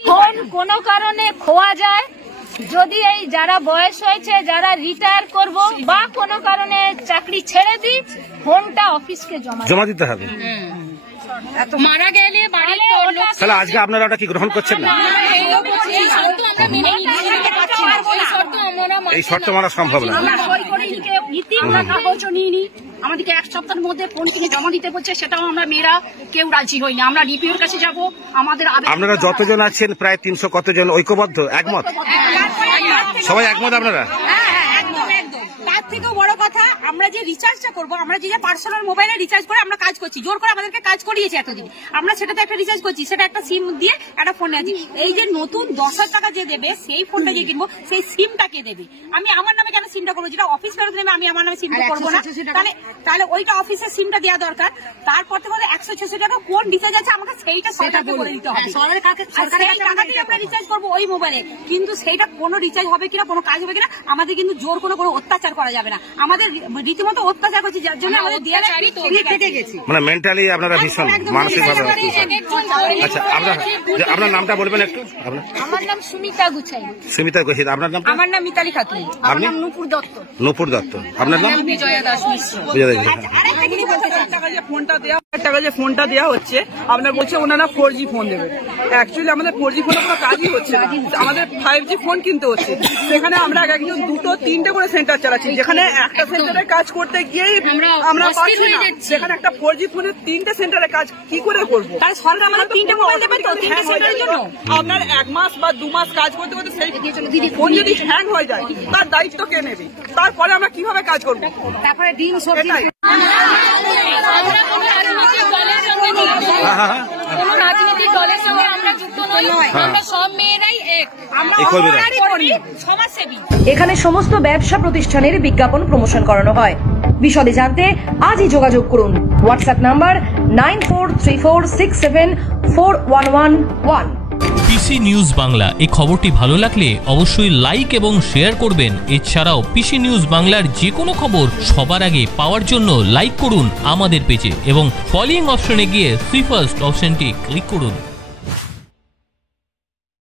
Phone কোনো কারণে খোয়া যায়, যদি এই যারা বয়স হয়েছে, যারা রিটায়ার করব বা কোনো কারণে চাকরি ছেড়ে দিই, ফোনটা অফিসকে জমা দিতে হবে। মারা গেলে তাহলে আজকে আপনারা ওটা কি গ্রহণ করছেন না? এই শর্ত মানা সম্ভব না। আমাদেরকে এক সপ্তাহের মধ্যে ফোন কিনে জমা দিতে বলছে, সেটাও আমরা মেয়েরা কেউ রাজি হই না। আমরা ডিপিওর কাছে যাব। আমাদের আপনারা যতজন আছেন প্রায় 300 কতজন ঐক্যবদ্ধ একমত? সবাই একমত আপনারা? তার থেকেও বড় কথা, আমরা যে রিচার্জটা করবো, আমরা যে পার্সোনাল মোবাইলে রিচার্জ করে আমরা কাজ করছি, জোর করে আমাদেরকে কাজ করিয়েছে এতদিন, আমরা সেটাতে একটা রিচার্জ করছি, সেটা একটা সিম দিয়ে একটা ফোনে আছি। এই যে নতুন 10,000 টাকা যে দেবে, সেই ফোনটা যে কিনবো, সেই সিমটা কে দেবে? আমি আমার নামে কেন সিমটা করবো? যেটা অফিস ফেরত নেবে আমি আমার নামে সিমটা করবো না? তাহলে ওইটা অফিসের সিমটা দেওয়া দরকার। তারপর থেকে 186 টাকা কোন রিচার্জ আছে আমাকে সেইটা সরকারকে বলে দিতে হবে। আমরা রিচার্জ করবো ওই মোবাইলে, কিন্তু সেইটা কোনো রিচার্জ হবে কিনা, কোনো কাজ হবে কিনা, আমাদের কিন্তু জোর কোনো অত্যাচার করা যাবে না। আমাদের রীতিমতো অত্যাচার করছে, যার জন্য আমাদের দেয়ালে থেকে গেছে। মানে মেন্টালি আপনারা ভীষণ মানসিকভাবে। আচ্ছা, আপনার নামটা বলবেন একটু? আমার নাম সুমিতা গুছাই। সুমিতা গুছাই। আপনার নাম? আমার নাম মিতালি খাতুন। আমার নাম নূপুর দত্ত। নূপুর দত্ত। আপনার নাম? বিজয়া দাস মিশ্র। ফোনটা দেওয়া হচ্ছে, আপনার বলছে ওনারা 4G ফোন দেবে। অ্যাকচুয়ালি আমাদের 4G ফোনে কোনো কাজই হচ্ছে না, আমাদের 5G ফোন কিনতে হচ্ছে। সেখানে আমরা একজন 2-3টে করে সেন্টার চালাচ্ছি, যেখানে একটা সেন্টারে কাজ করতে গিয়ে আমরা পাচ্ছি না। সেখানে একটা 4G ফোনের 3টে সেন্টারে কাজ কি করে করবো? তাহলে সরকার আমাদের 3টে মোবাইল দেবে তো 3টে সেন্টারের জন্য। আপনার 1 মাস বা 2 মাস কাজ করতে করতে সেই ফোন যদি হ্যাং হয়ে যায়, তার দায়িত্ব কে নেবে? তারপরে আমরা কিভাবে কাজ করবো? তারপরে ডিম সবজি কোনো রাজনৈতিক দলের সঙ্গে আমরা যুক্ত নই, আমরা সব মেয়েরাই এক, আমরা সমাজসেবী। এখানে সমস্ত ব্যবসা প্রতিষ্ঠানের বিজ্ঞাপন প্রমোশন করানো হয়। বিশদে জানতে আজই যোগাযোগ করুন। WhatsApp number 9434674111। PC news Bangla এই খবরটি ভালো লাগলে অবশ্যই লাইক এবং শেয়ার করবেন। এছাড়াও পিসি নিউজ বাংলার যে কোনো খবর সবার আগে পাওয়ার জন্য লাইক করুন আমাদের পেজে এবং ফলোইং অপশনে গিয়ে সুই ফার্স্ট অপশনটি ক্লিক করুন।